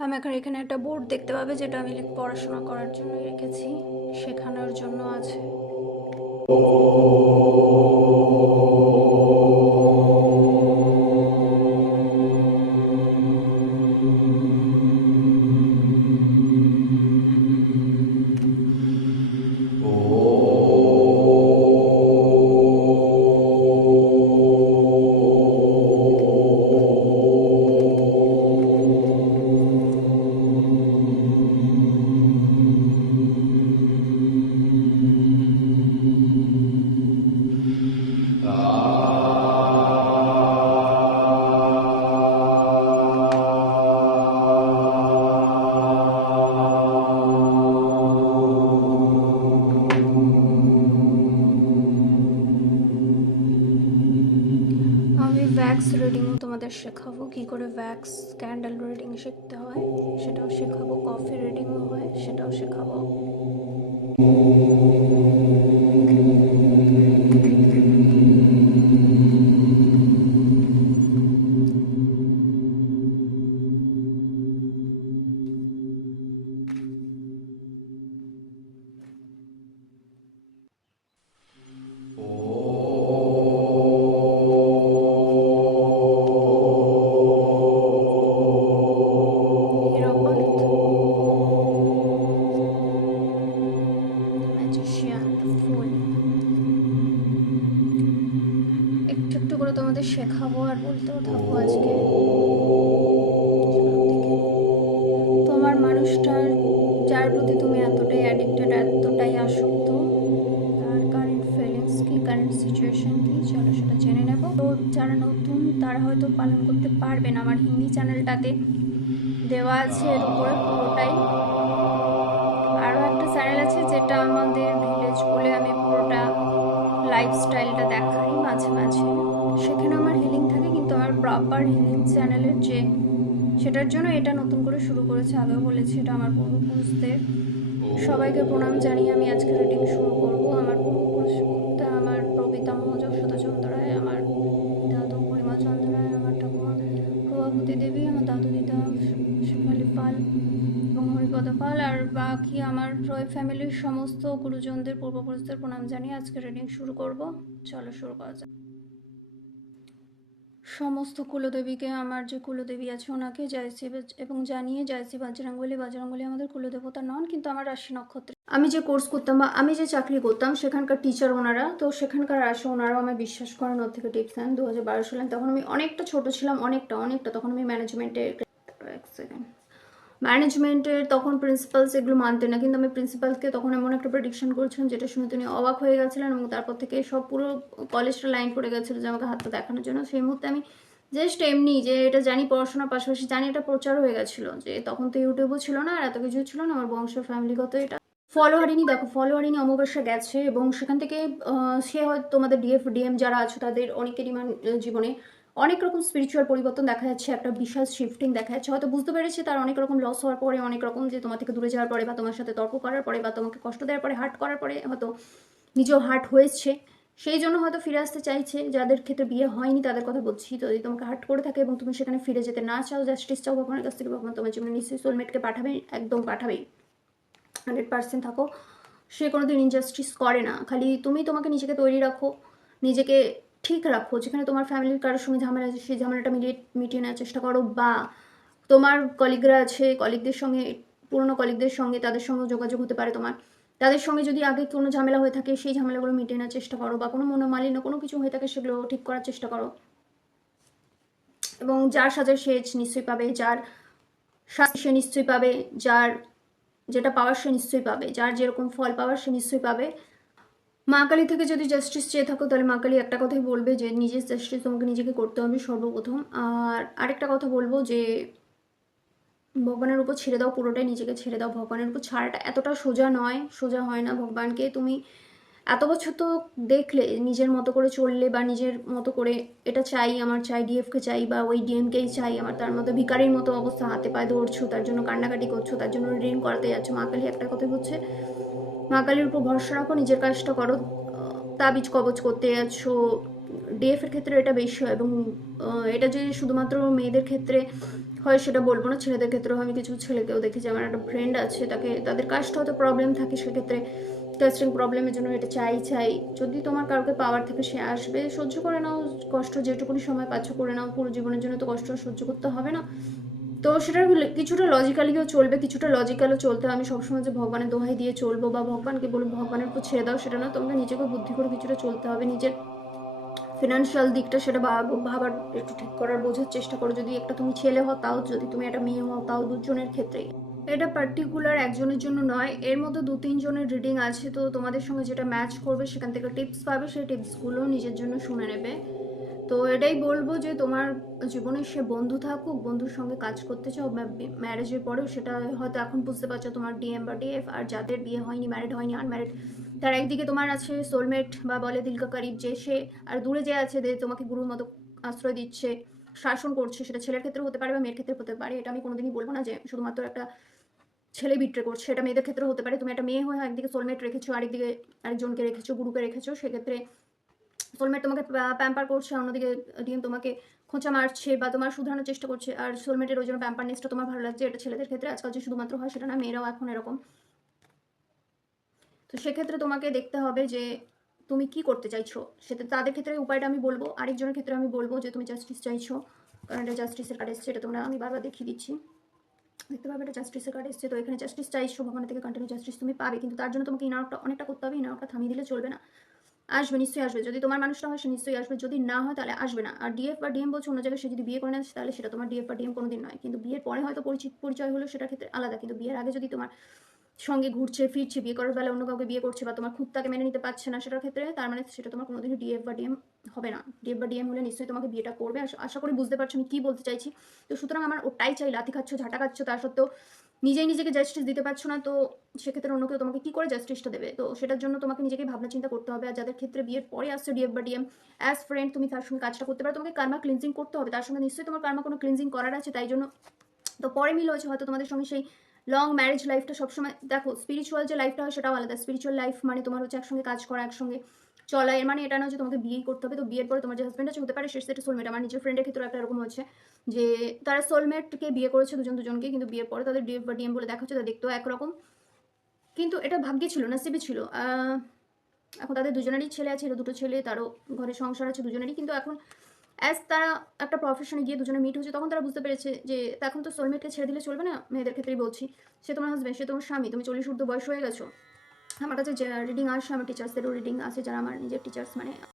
আমি এখন এখানে একটা বোর্ড দেখতে পাবে, যেটা আমি পড়াশোনা করার জন্য রেখেছি, শেখানোর জন্য আছে। আমি ভ্যাক্স রিডিংও তোমাদের শেখাবো, কি করে ভ্যাক্স ক্যান্ডেল রিডিং শিখতে হয় সেটাও শেখাবো, কফি রিডিংও হয় সেটাও শেখাবো। হিরাপন্ত, ম্যাজিশিয়ান, ফুল, একটু একটু করে তোমাদের শেখাবো আর বলতেও থাকবো আজকে। তোমার মানুষটার, যার প্রতি তুমি এতটাই অ্যাডিক্টেড, এতটাই আসক্ত, তার কারেন্ট ফিলিংস কি, কারেন্ট সিচুয়েশন কি, চলো সেটা জেনে নেব। তো যারা নতুন তারা হয়তো পালন করতে পারবে না, আমার হিন্দি চ্যানেলটাতে দেওয়া আছে এর উপরে পুরোটাই। আরও একটা চ্যানেল আছে যেটা আমাদের ভিলেজ বলে, আমি পুরোটা লাইফস্টাইলটা দেখাই মাঝে মাঝে, সেখানে আমার হিলিং থাকে, কিন্তু আমার প্রপার হিলিং চ্যানেলের যে, সেটার জন্য এটা নতুন করে শুরু করেছে, আগেও বলেছি এটা আমার পূর্বপুরুষদের। সবাইকে প্রণাম জানিয়ে আমি আজকে রিডিং শুরু করব। আমার পূর্বপুরুষ বলতে আমার প্রপিতামহ যশোদাচন্দ্র রায়, আমার দাদু পরিমা চন্দ্র রায়, আমার ঠাকুমা প্রভাবতী দেবী, আমার দাদু দিদা শেফালি পাল এবং হরিপদ পাল, আর বাকি আমার রয় ফ্যামিলির সমস্ত গুরুজনদের, পূর্বপুরুষদের প্রণাম জানিয়ে আজকে রিডিং শুরু করব। চলো শুরু করা যাক। সমস্ত কুলদেবীকে, আমার যে কুলদেবী আছে ওনাকে জয় শ্রী, এবং জানিয়ে জয় শ্রী বজরংবলী। বজরংবলী আমাদের কুলদেবতা নন, কিন্তু আমার রাশি নক্ষত্র, আমি যে কোর্স করতাম বা আমি যে চাকরি করতাম সেখানকার টিচার ওনারা, তো সেখানকার রাশি ওনারাও আমায় বিশ্বাস করেন, ওর থেকে টিপস নেন। 2012 সালে, তখন আমি অনেকটা ছোট ছিলাম, অনেকটা তখন আমি ম্যানেজমেন্টে, এক সেকেন্ড, ম্যানেজমেন্টের তখন প্রিন্সিপালস এগুলো মানতেন না, কিন্তু আমি প্রিন্সিপালকে তখন এমন একটা প্রেডিকশন করেছিলাম যেটা শুনে তিনি অবাক হয়ে গেছিলেন, এবং তারপর থেকে সব পুরো কলেজটা লাইন পড়ে গেছিলো যে আমাকে হাতটা দেখানোর জন্য। সেই মুহূর্তে আমি জাস্ট এমনি, যে এটা জানি পড়াশোনার পাশাপাশি জানি এটা প্রচার হয়ে গেছিলো, যে তখন তো ইউটিউবও ছিল না আর এত কিছু ছিল না, আমার বংশ ফ্যামিলিগত এটা ফলোয়ারিনি, দেখো ফলোয়ারিনি অমাবস্যা গেছে, এবং সেখান থেকে সে হয়তো তোমাদের ডিএফ ডিএম যারা আছো তাদের অনেকেরই জীবনে অনেক রকম স্পিরিচুয়াল পরিবর্তন দেখা যাচ্ছে, একটা বিশাল শিফটিং দেখা যাচ্ছে, হয়তো বুঝতে পেরেছে তার অনেক রকম লস হওয়ার পরে, অনেক রকম যে তোমার থেকে দূরে যাওয়ার পরে, বা তোমার সাথে তর্ক করার পরে, বা তোমাকে কষ্ট দেওয়ার পরে, হার্ট করার পরে হয়তো নিজেও হার্ট হয়েছে, সেই জন্য হয়তো ফিরে আসতে চাইছে। যাদের ক্ষেত্রে বিয়ে হয়নি তাদের কথা বলছি, তো যদি তোমাকে হার্ট করে থাকে এবং তুমি সেখানে ফিরে যেতে না চাও, জাস্টিস চাও ভগবানের কাছ থেকে, ভগবান তোমার জীবনে নিশ্চয়ই সোলমেটকে পাঠাবে, একদম পাঠাবেই, 100% থাকো। সে কোনোদিন ইনজাস্টিস করে না, খালি তুমি তোমাকে নিজেকে তৈরি রাখো, নিজেকে ঠিক রাখো, যেখানে তোমার ফ্যামিলির কারোর সঙ্গে ঝামেলা আছে সেই ঝামেলাটা মিটিয়ে নেওয়ার চেষ্টা করো, বা তোমার কলিগরা আছে, কলিগদের সঙ্গে, পুরনো কলিগদের সঙ্গে, তাদের সঙ্গে যোগাযোগ হতে পারে তোমার, তাদের সঙ্গে যদি আগে কোনো ঝামেলা হয়ে থাকে সেই ঝামেলাগুলো মিটিয়ে নেওয়ার চেষ্টা করো, বা কোনো মনোমালিন্য কোনো কিছু হয়ে থাকে সেগুলো ঠিক করার চেষ্টা করো, এবং যার সাজা সে নিশ্চয়ই পাবে, যার শাস্তি সে নিশ্চয়ই পাবে, যার যেটা পাওয়ার সে নিশ্চয়ই পাবে, যার যেরকম ফল পাওয়ার সে নিশ্চয়ই পাবে। মা কালী থেকে যদি জাস্টিস চেয়ে থাকো তাহলে মা কালী একটা কথাই বলবে যে নিজের জাস্টিস তোমাকে নিজেকে করতে হবে সর্বপ্রথম। আর আরেকটা কথা বলবো যে ভগবানের উপর ছেড়ে দাও, পুরোটাই নিজেকে ছেড়ে দাও, ভগবানের উপর ছাড়াটা এতটা সোজা নয়, সোজা হয় না। ভগবানকে তুমি এত বছর তো দেখলে নিজের মতো করে চললে, বা নিজের মতো করে এটা চাই, আমার চাই ডিএফকে চাই, বা ওই ডিএমকেই চাই আমার, তার মতো ভিকারির মতো অবস্থা, হাতে পায়ে দৌড়ছো, তার জন্য কান্নাকাটি করছো, তার জন্য ঋণ করাতে যাচ্ছ। মা কালী একটা কথা হচ্ছে, মা কালীর উপর ভরসা রাখো, নিজের কাজটা করো। তাবিজ কবজ করতে যাচ্ছ, ডিএফ এর ক্ষেত্রে এটা বেশি হয়, এবং এটা যে শুধুমাত্র মেয়েদের ক্ষেত্রে হয় সেটা বলবো না, ছেলেদের ক্ষেত্রেও আমি কিছু ছেলেকেও দেখেছি। আমার একটা ফ্রেন্ড আছে, তাদের কাস্ট হয়তো প্রবলেম থাকে, সেক্ষেত্রে কাস্টিং প্রবলেমের জন্য এটা চাই। যদি তোমার কাউকে পাওয়ার থাকে সে আসবে, সহ্য করে নাও কষ্ট, যেটুকুনি সময় পাচ্ছ করে নাও, পুরো জীবনের জন্য তো কষ্ট সহ্য করতে হবে না। তো সেটা কিছুটা লজিক্যালিও চলবে, কিছুটা লজিক্যালও চলতে হয়। আমি সবসময় যে ভগবানের দোহাই দিয়ে চলবো বা ভগবানকে বলবো ভগবানের উপর ছেড়ে দাও, সেটা না, তোমাকে নিজেকে বুদ্ধি করে কিছুটা চলতে হবে। নিজের ফিনান্সিয়াল দিকটা সেটা ভাবার একটু ঠিক করার, বোঝার চেষ্টা করো। যদি একটা তুমি ছেলে হও তাও, যদি তুমি একটা মেয়ে হও তাও, দুজনের ক্ষেত্রেই। এটা পার্টিকুলার একজনের জন্য নয়, এর মধ্যে 2-3 জনের রিডিং আছে। তো তোমাদের সঙ্গে যেটা ম্যাচ করবে সেখান থেকে টিপস পাবে, সেই টিপসগুলো নিজের জন্য শুনে নেবে। তো এটাই বলবো যে তোমার জীবনে সে বন্ধু থাকুক, বন্ধুর সঙ্গে কাজ করতে চাও ম্যারেজের পরেও, সেটা হয়তো এখন বুঝতে পারছো তোমার ডিএম বা ডিএফ। আর যাদের বিয়ে হয়নি, ম্যারিড হয়নি, আনম্যারিড, তার একদিকে তোমার আছে সোলমেট বা বলে দিল কা করিব, যে সে, আর দূরে যে আছে যে তোমাকে গুরুর মতো আশ্রয় দিচ্ছে, শাসন করছে। সেটা ছেলের ক্ষেত্রে হতে পারে বা মেয়ের ক্ষেত্রে হতে পারে। এটা আমি কোনোদিনই বলবো না যে শুধুমাত্র একটা ছেলে বিট্রে করছে, এটা মেয়েদের ক্ষেত্রে হতে পারে। তুমি একটা মেয়ে হয়ে একদিকে সোলমেট রেখেছো, আরেকদিকে আরেকজনকে রেখেছো, গুরুকে রেখেছো, সেক্ষেত্রে সোলমেট তোমাকে প্যাম্পার করছে, অন্যদিকে ডিএম তোমাকে খোঁচা মারছে বা তোমার শুধরানোর চেষ্টা করছে। আর সোলমেটের ওই জন্য প্যাম্পারনেসটা তোমার ভালো লাগছে। এটা ছেলেদের ক্ষেত্রে আজকাল যে শুধুমাত্র হয় সেটা না, মেয়েরাও এখন এরকম। তো সেক্ষেত্রে তোমাকে দেখতে হবে যে তুমি কি করতে চাইছো। সেটা তাদের ক্ষেত্রে উপায়টা আমি বলবো, আরেকজনের ক্ষেত্রে আমি বলবো যে তুমি জাস্টিস চাইছো, কারণ এটা জাস্টিসের কার্ড এসছে। এটা তোমরা, আমি বারবার দেখিয়ে দিচ্ছি, দেখতে পাবে এটা জাস্টিসের কার্ড এসছে। তো এখানে জাস্টিস চাইছো, ভগবানের থেকে কন্টিনিউ জাস্টিস তুমি পাবে, কিন্তু তার জন্য তোমাকে ইনারটা অনেকটা করতে হবে। ইনারটা থামিয়ে দিলে চলবে না, আসবে, নিশ্চয়ই আসবে। যদি তোমার মানুষটা হয় সে নিশ্চয়ই আসবে, যদি না হয় তাহলে আসবে না। আর ডিএফ বা ডিএম বলছে অন্য জায়গায় সে যদি বিয়ে করে না, তাহলে সেটা তোমার ডিএফ বা ডিএম কোনোদিন নয়। কিন্তু বিয়ের পরে হয়তো পরিচয় হলো, সেটার ক্ষেত্রে আলাদা। কিন্তু বিয়ের আগে যদি তোমার সঙ্গে ঘুরছে ফিরছে, বিয়ে করার বেলা অন্য কাউকে বিয়ে করছে, বা তোমার খুদ তাকে মেনে নিতে পারছে না, সেটার ক্ষেত্রে তার মানে সেটা তোমার কোনোদিনই ডিএফ বা ডিএম হবে না। ডিএফ বা ডিএম হলে নিশ্চয়ই তোমাকে বিয়েটা করবে। আশা করি বুঝতে পারছো আমি কি বলতে চাইছি। তো সুতরাং আমার ওটাই চাই, লাথি খাচ্ছ, ঝাঁটা খাচ্ছ, তা সত্ত্বেও নিজেই নিজেকে জাস্টিস দিতে পারছো না, তো সেক্ষেত্রে অন্য কেউ তোমাকে কি করে জাস্টিসটা দেবে। তো সেটার জন্য তোমাকে নিজেকে ভাবনা চিন্তা করতে হবে। আর যাদের ক্ষেত্রে বিয়ের পরে আসছে ডিএফ বা ডিএম, অ্যাজ ফ্রেন্ড তুমি তার সঙ্গে কাজটা করতে পারো। তোমাকে কার্মা ক্লিনজিং করতে হবে, তার সঙ্গে নিশ্চয়ই তোমার কার্মা কোনো ক্লিনজিং করার আছে, তাই জন্য তো পরে মিল হয়েছে হয়তো তোমাদের সঙ্গে। সেই লং ম্যারেজ লাইফটা সবসময় দেখো, স্পিরিচুয়াল যে লাইফটা হয় সেটাও আলাদা। স্পিরিচুয়াল লাইফ মানে তোমার হচ্ছে একসঙ্গে কাজ করা, একসঙ্গে চলা। এর মানে এটা নয় যে তোমাকে বিয়েই করতে হবে। তো বিয়ের পরে তোমার যে হাজব্যান্ড আছে হতে পারে সে সেটা সোলমেট। আমার নিজের ফ্রেন্ডের ক্ষেত্রে একটা এরকম হচ্ছে যে তারা সোলমেটকে বিয়ে করেছে দুজনকে, কিন্তু বিয়ের পরে তাদের ডিএফ বা ডিএম বলে দেখা হচ্ছে, তাদের দেখতেও একরকম, কিন্তু এটা ভাগ্যে ছিল, নসিবে ছিল। এখন তাদের দুজনেরই ছেলে আছে, দুটো ছেলে, তারও ঘরে সংসার আছে দুজনেরই, কিন্তু এখন অ্যাজ তারা একটা প্রফেশনে গিয়ে দুজনে মিট হচ্ছে, তখন তারা বুঝতে পেরেছে যে এখন তো সোলমেটকে ছেড়ে দিলে চলবে না। মেয়েদের ক্ষেত্রেই বলছি, সে তোমার হাজব্যান্ড, সে তোমার স্বামী, তুমি 40 ঊর্ধ্ব বয়স হয়ে গেছো। আমার কাছে যে রিডিং আসে, আমার টিচার্সদেরও রিডিং আছে, যারা আমার নিজের টিচার্স, মানে